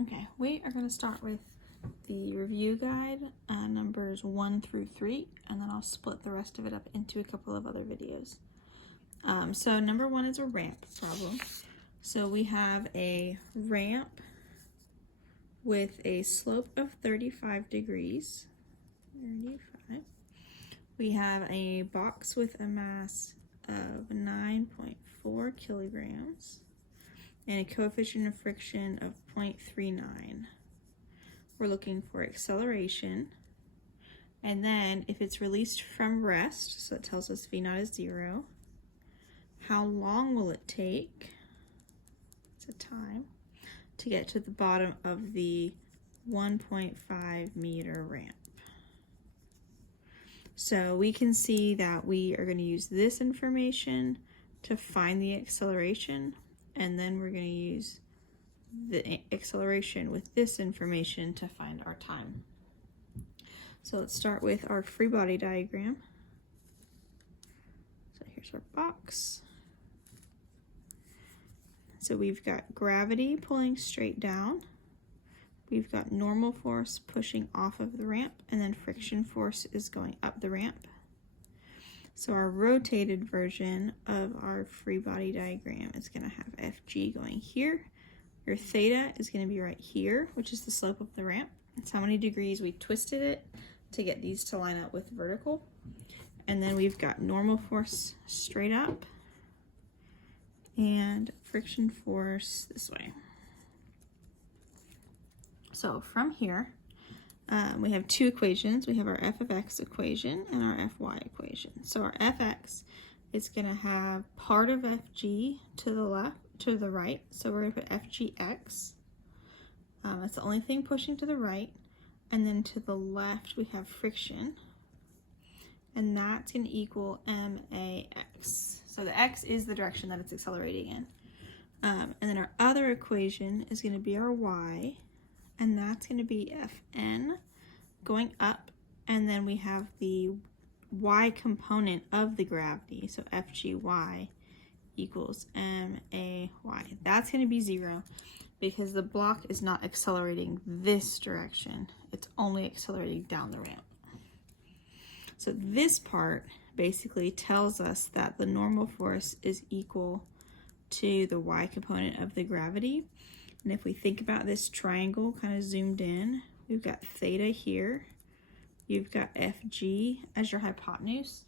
Okay, we are going to start with the review guide, numbers 1 through 3, and then I'll split the rest of it up into a couple of other videos. So number 1 is a ramp problem. So we have a ramp with a slope of 35 degrees. 35. We have a box with a mass of 9.4 kilograms. And a coefficient of friction of 0.39. We're looking for acceleration. And then if it's released from rest, so it tells us V naught is 0, how long will it take, it's a time, to get to the bottom of the 1.5 meter ramp. So we can see that we are going to use this information to find the acceleration, and then we're going to use the acceleration with this information to find our time. So let's start with our free body diagram. So here's our box. So we've got gravity pulling straight down. We've got normal force pushing off of the ramp, and then friction force is going up the ramp. So our rotated version of our free body diagram is going to have Fg going here. Your theta is going to be right here, which is the slope of the ramp. It's how many degrees we twisted it to get these to line up with vertical. And then we've got normal force straight up and friction force this way. So from here, we have two equations. We have our f of x equation and our fy equation. So our fx is going to have part of fg to the left, to the right. So we're going to put fgx. That's the only thing pushing to the right. And then to the left, we have friction. And that's going to equal max. So the x is the direction that it's accelerating in. And then our other equation is going to be our y. And that's going to be Fn going up, and then we have the y component of the gravity, so Fgy equals may. That's going to be 0 because the block is not accelerating this direction. It's only accelerating down the ramp. So this part basically tells us that the normal force is equal to the y component of the gravity. And if we think about this triangle kind of zoomed in, we've got theta here, you've got Fg as your hypotenuse,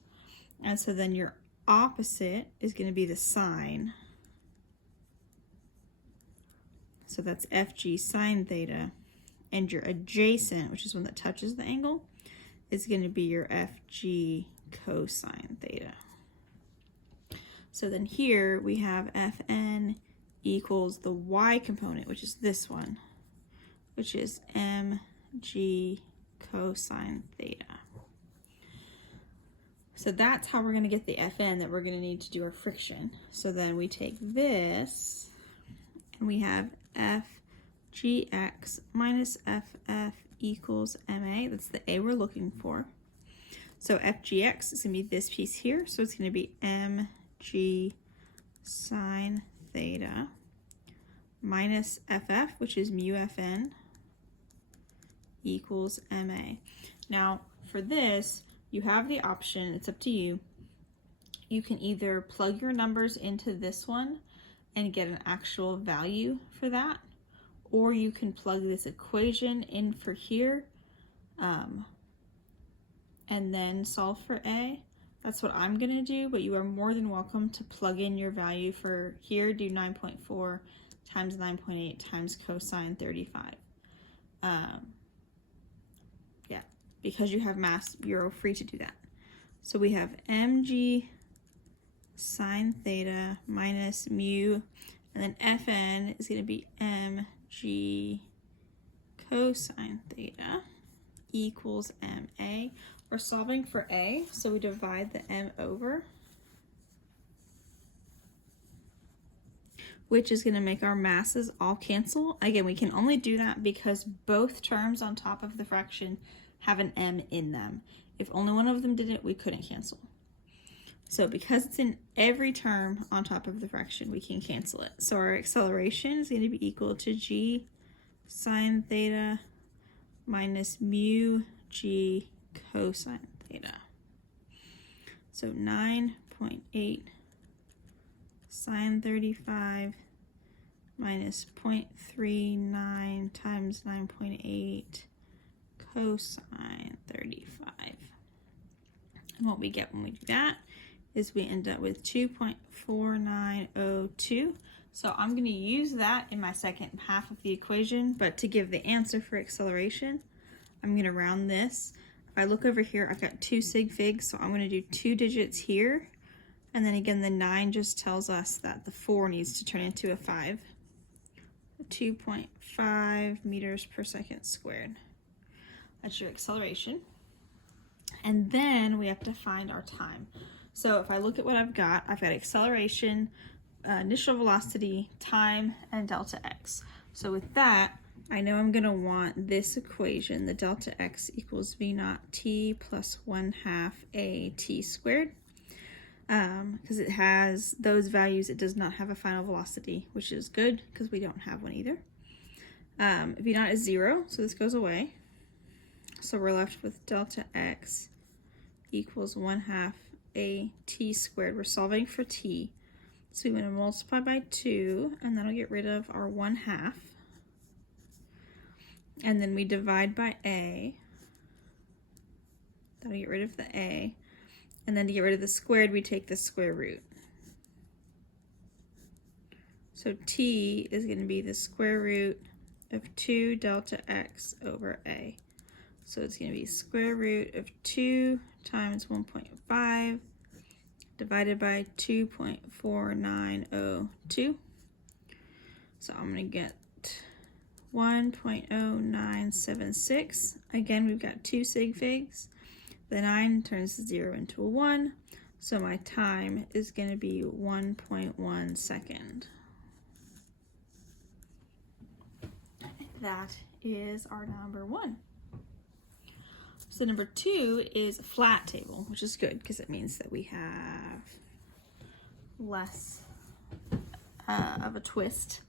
and so then your opposite is going to be the sine. So that's Fg sine theta, and your adjacent, which is one that touches the angle, is going to be your Fg cosine theta. So then here we have Fn equals the y component, which is this one, which is mg cosine theta. So that's how we're going to get the Fn that we're going to need to do our friction. So then we take this, and we have fgx minus ff equals ma. That's the a we're looking for. So fgx is going to be this piece here, so it's going to be mg sine theta minus ff, which is mu fn, equals ma. Now for this, you have the option, it's up to you. You can either plug your numbers into this one and get an actual value for that, or you can plug this equation in for here and then solve for a. That's what I'm going to do, but you are more than welcome to plug in your value for here, do 9.4 times 9.8 times cosine 35. Yeah, because you have mass, you're free to do that. So we have mg sine theta minus mu, and then Fn is going to be mg cosine theta equals ma. We're solving for a, so we divide the m over, which is going to make our masses all cancel. Again, we can only do that because both terms on top of the fraction have an m in them. If only one of them did it, we couldn't cancel. So because it's in every term on top of the fraction, we can cancel it. So our acceleration is going to be equal to g sine theta minus mu g cosine theta. So 9.8 sine 35 minus 0.39 times 9.8 cosine 35. And what we get when we do that is we end up with 2.4902. So I'm going to use that in my second half of the equation, but to give the answer for acceleration, I'm going to round this. If I look over here, I've got 2 sig figs, so I'm going to do 2 digits here. And then again, the 9 just tells us that the 4 needs to turn into a 5. 2.5 meters per second squared. That's your acceleration. And then we have to find our time. So if I look at what I've got acceleration, initial velocity, time, and delta x. So with that, I know I'm going to want this equation, the delta x equals v naught t plus 1/2 a t squared. Because it has those values, it does not have a final velocity, which is good because we don't have one either. V naught is 0, so this goes away. So we're left with delta x equals 1/2 a t squared. We're solving for t. So we want to multiply by 2, and that'll get rid of our 1/2. And then we divide by a. That'll get rid of the a. And then to get rid of the squared, we take the square root. So t is going to be the square root of 2 delta x over a. So it's going to be square root of 2 times 1.5 divided by 2.4902. So I'm going to get 1.0976. Again, we've got 2 sig figs. The 9 turns the 0 into a 1. So my time is going to be 1.1 second. That is our number 1. So number 2 is a flat table, which is good because it means that we have less of a twist.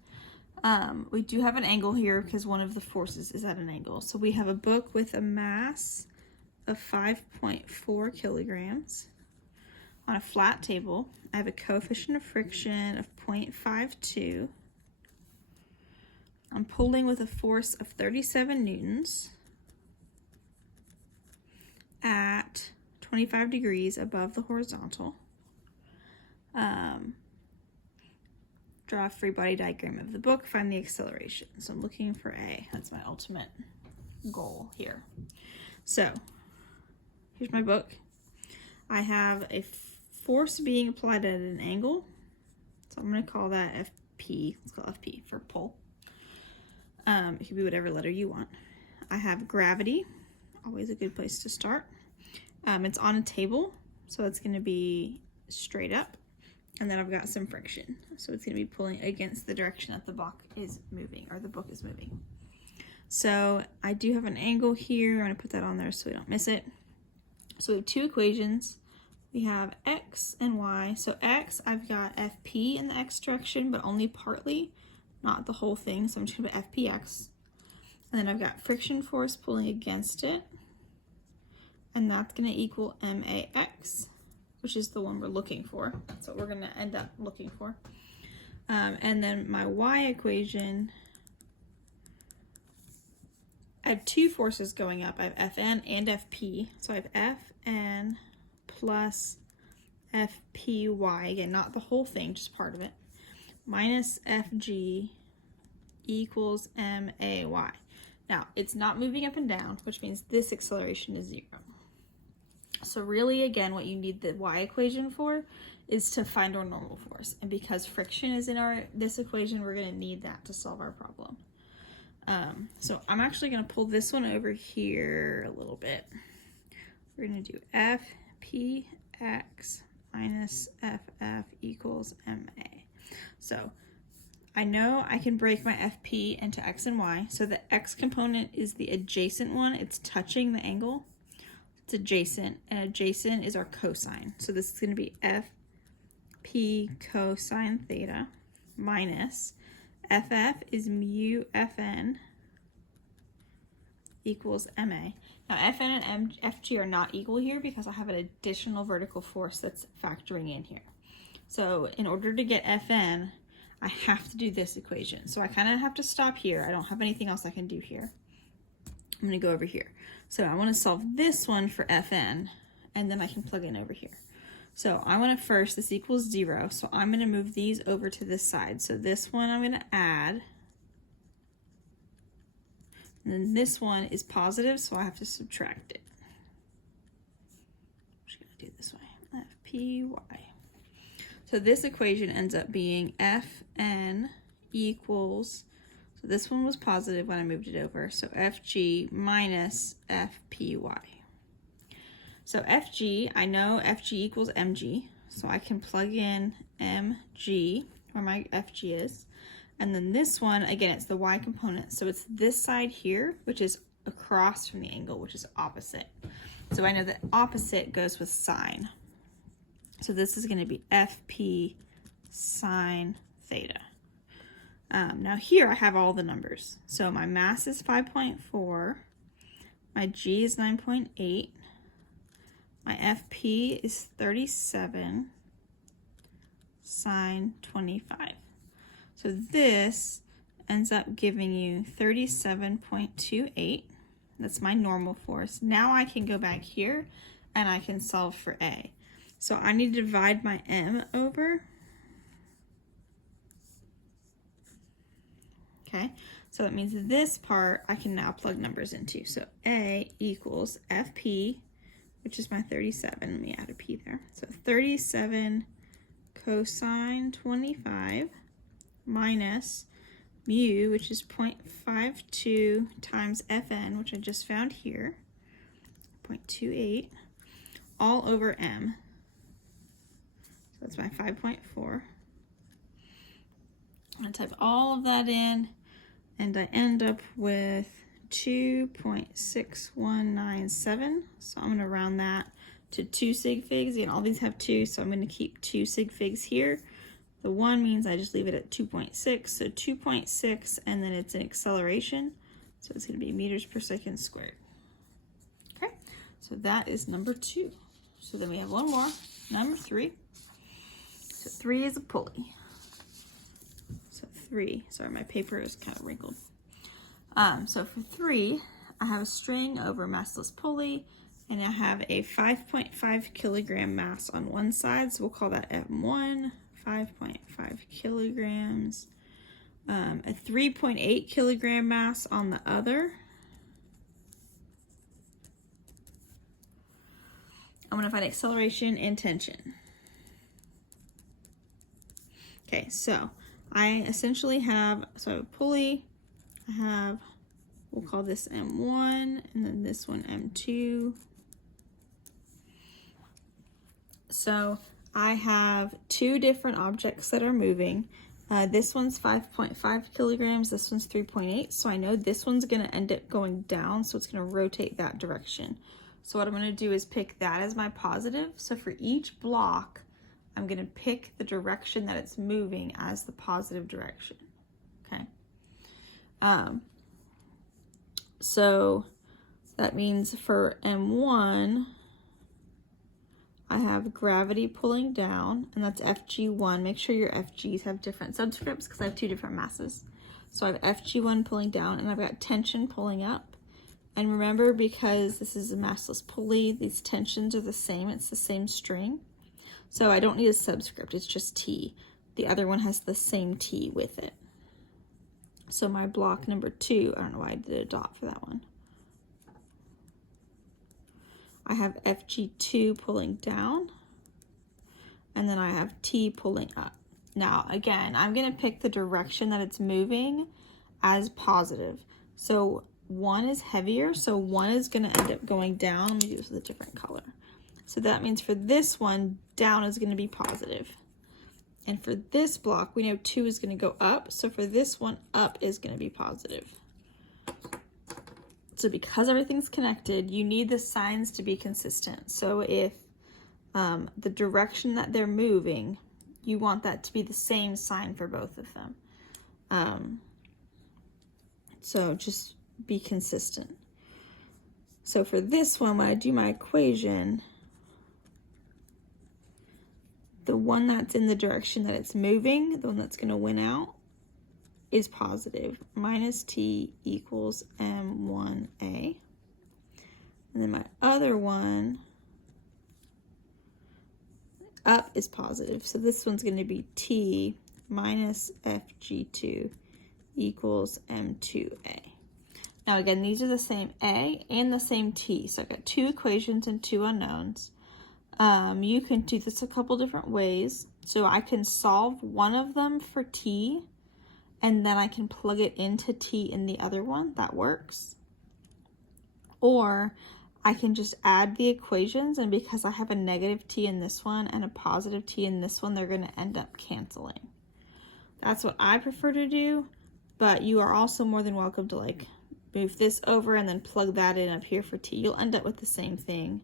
We do have an angle here because one of the forces is at an angle. So we have a book with a mass of 5.4 kilograms on a flat table. I have a coefficient of friction of 0.52. I'm pulling with a force of 37 newtons at 25 degrees above the horizontal. Draw a free body diagram of the book, find the acceleration. So I'm looking for A. That's my ultimate goal here. So here's my book. I have a force being applied at an angle. So I'm going to call that FP. Let's call FP for pull. It could be whatever letter you want. I have gravity. Always a good place to start. It's on a table, so it's going to be straight up. And then I've got some friction. So it's going to be pulling against the direction that the book is moving, or the book is moving. So I do have an angle here. I'm going to put that on there so we don't miss it. So we have 2 equations. We have x and y. So x, I've got FP in the x direction, but only partly, not the whole thing. So I'm just going to put FPX. And then I've got friction force pulling against it. And that's going to equal MAX, which is the one we're looking for. That's what we're going to end up looking for. And then my y equation, I have 2 forces going up. I have Fn and Fp. So I have Fn plus Fpy, again, not the whole thing, just part of it, minus Fg equals MAY. Now, it's not moving up and down, which means this acceleration is 0. So really, again, what you need the y equation for is to find our normal force. And because friction is in this equation, we're going to need that to solve our problem. So I'm actually going to pull this one over here a little bit. We're going to do FPX minus FF equals MA. So I know I can break my FP into x and y. So the x component is the adjacent one. It's touching the angle. It's adjacent, and adjacent is our cosine. So this is going to be FP cosine theta minus FF is mu Fn equals MA. Now FN and FG are not equal here because I have an additional vertical force that's factoring in here. So in order to get FN, I have to do this equation. So I kind of have to stop here. I don't have anything else I can do here. I'm going to go over here. So I want to solve this one for FN, and then I can plug in over here. So I want to first, this equals 0, so I'm going to move these over to this side. So this one I'm going to add, and then this one is positive, so I have to subtract it. I'm just going to do it this way, FPY. So this equation ends up being Fn equals, so this one was positive when I moved it over, so Fg minus Fpy. So Fg, I know Fg equals mg, so I can plug in mg, where my Fg is. And then this one, again, it's the y component, so it's this side here, which is across from the angle, which is opposite. So I know that opposite goes with sine. So this is going to be Fp sine theta. Now here I have all the numbers. So my mass is 5.4, my g is 9.8, my Fp is 37 sine 25. So this ends up giving you 37.28. That's my normal force. Now I can go back here and I can solve for A. So I need to divide my m over. Okay, so that means this part I can now plug numbers into. So A equals Fp, which is my 37. Let me add a p there. So 37 cosine 25 minus mu, which is 0.52 times Fn, which I just found here, 0.28, all over m. So that's my 5.4. I'm going to type all of that in, and I end up with 2.6197. So I'm going to round that to 2 sig figs. Again, all these have 2, so I'm going to keep 2 sig figs here. The 1 means I just leave it at 2.6, so 2.6, and then it's an acceleration, so it's going to be meters per second squared. Okay, so that is number 2. So then we have one more, number 3. So 3 is a pulley. So 3, sorry, my paper is kind of wrinkled. So for 3, I have a string over a massless pulley, and I have a 5.5 kilogram mass on one side, so we'll call that M1, 5.5 kilograms, a 3.8 kilogram mass on the other. I'm going to find acceleration and tension. Okay, so I essentially have, so a pulley, I have, we'll call this M1, and then this one M2. So I have 2 different objects that are moving. This one's 5.5 kilograms, this one's 3.8, so I know this one's going to end up going down, so it's going to rotate that direction. So what I'm going to do is pick that as my positive. So for each block, I'm going to pick the direction that it's moving as the positive direction. Okay. So that means for M1, I have gravity pulling down, and that's Fg1. Make sure your Fg's have different subscripts because I have 2 different masses. So I have Fg1 pulling down, and I've got tension pulling up. And remember, because this is a massless pulley, these tensions are the same. It's the same string. So I don't need a subscript. It's just T. The other one has the same T with it. So my block number 2, I don't know why I did a dot for that one. I have Fg2 pulling down, and then I have T pulling up. Now, again, I'm going to pick the direction that it's moving as positive. So 1 is heavier, so 1 is going to end up going down. Let me do this with a different color. So that means for this one, down is going to be positive. And for this block, we know 2 is going to go up, so for this one, up is going to be positive. So because everything's connected, you need the signs to be consistent. So if the direction that they're moving, you want that to be the same sign for both of them. So just be consistent. So for this one, when I do my equation, the one that's in the direction that it's moving, the one that's going to win out, is positive. Minus t equals m1a. And then my other one up is positive. So this one's going to be t minus fg2 equals m2a. Now again, these are the same a and the same t. So I've got two equations and two unknowns. You can do this a couple different ways. So I can solve one of them for t, and then I can plug it into t in the other one. That works. Or I can just add the equations, and because I have a negative t in this one and a positive t in this one, they're going to end up canceling. That's what I prefer to do, but you are also more than welcome to like move this over and then plug that in up here for t. You'll end up with the same thing.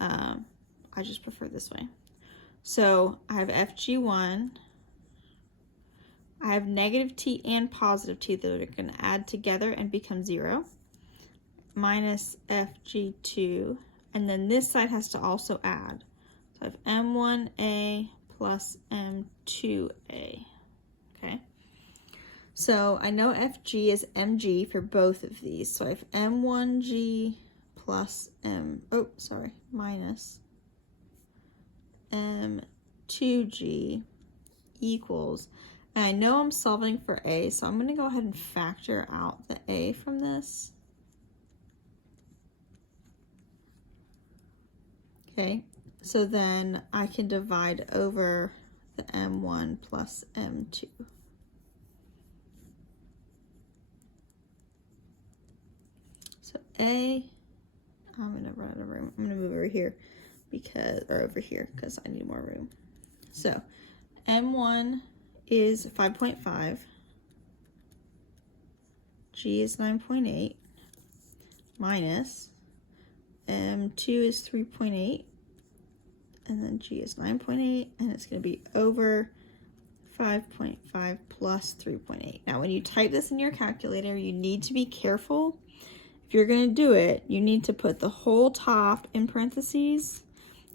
I just prefer this way. So I have fg1, I have negative t and positive t that are going to add together and become 0, minus fg2, and then this side has to also add. So I have m1a plus m2a, okay? So I know fg is mg for both of these, so I have m1g plus minus m2g equals, and I know I'm solving for a, so I'm going to go ahead and factor out the a from this. Okay, so then I can divide over the m1 plus m2. So a, I'm going to run out of room. I'm going to move over here over here because I need more room. So m1 is 5.5, g is 9.8, minus m2 is 3.8, and then g is 9.8, and it's going to be over 5.5 plus 3.8. Now when you type this in your calculator, you need to be careful. If you're going to do it, you need to put the whole top in parentheses,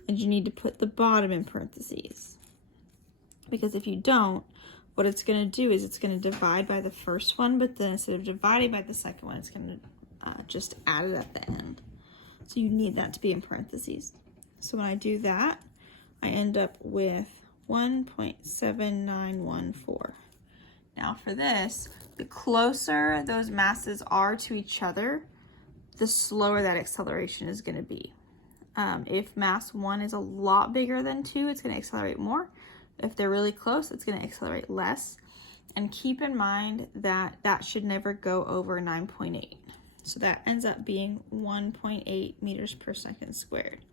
and you need to put the bottom in parentheses. Because if you don't, what it's going to do is it's going to divide by the first one, but then instead of dividing by the second one, it's going to just add it at the end. So you need that to be in parentheses. So when I do that, I end up with 1.7914. Now for this, the closer those masses are to each other, the slower that acceleration is going to be. If mass 1 is a lot bigger than 2, it's going to accelerate more. If they're really close, it's going to accelerate less. And keep in mind that that should never go over 9.8. So that ends up being 1.8 meters per second squared.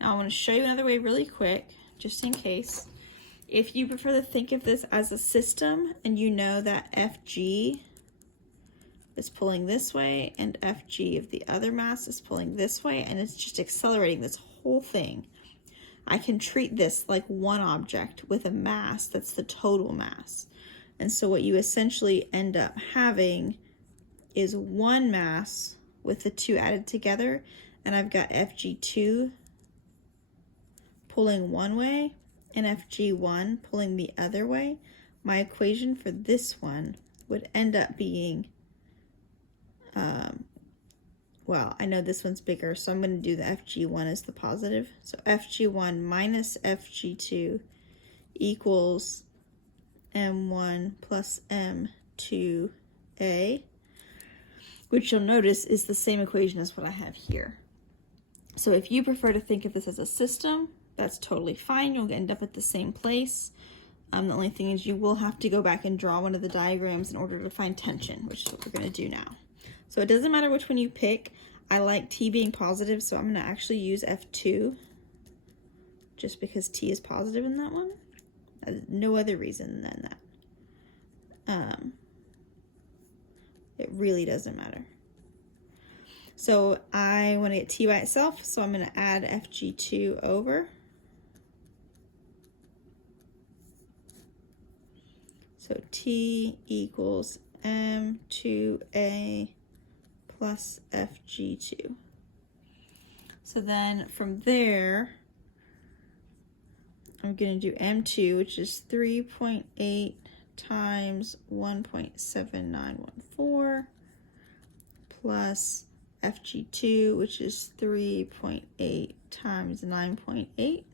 Now I want to show you another way really quick, just in case. If you prefer to think of this as a system and you know that Fg is pulling this way and Fg of the other mass is pulling this way, and it's just accelerating this whole thing, I can treat this like one object with a mass that's the total mass. And so what you essentially end up having is one mass with the two added together, and I've got Fg2 pulling one way and Fg1 pulling the other way. My equation for this one would end up being, well, I know this one's bigger, so I'm going to do the Fg1 as the positive. So Fg1 minus Fg2 equals m1 plus m2a, which you'll notice is the same equation as what I have here. So if you prefer to think of this as a system, that's totally fine. You'll end up at the same place. The only thing is you will have to go back and draw one of the diagrams in order to find tension, which is what we're going to do now. So it doesn't matter which one you pick. I like t being positive, so I'm going to actually use F2 just because t is positive in that one. No other reason than that. It really doesn't matter. So I want to get t by itself, so I'm going to add Fg2 over. So t equals m2a plus Fg2. So then from there, I'm going to do M2, which is 3.8 times 1.7914 plus FG2, which is 3.8 times 9.8.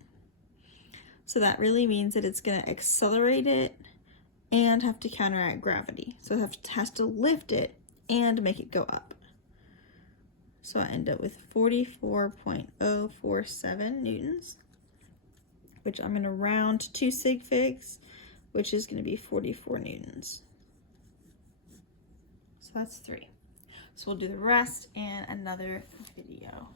So that really means that it's going to accelerate it and have to counteract gravity. So it has to lift it and make it go up. So I end up with 44.047 newtons, which I'm going to round to 2 sig figs, which is going to be 44 newtons. So that's 3. So we'll do the rest in another video.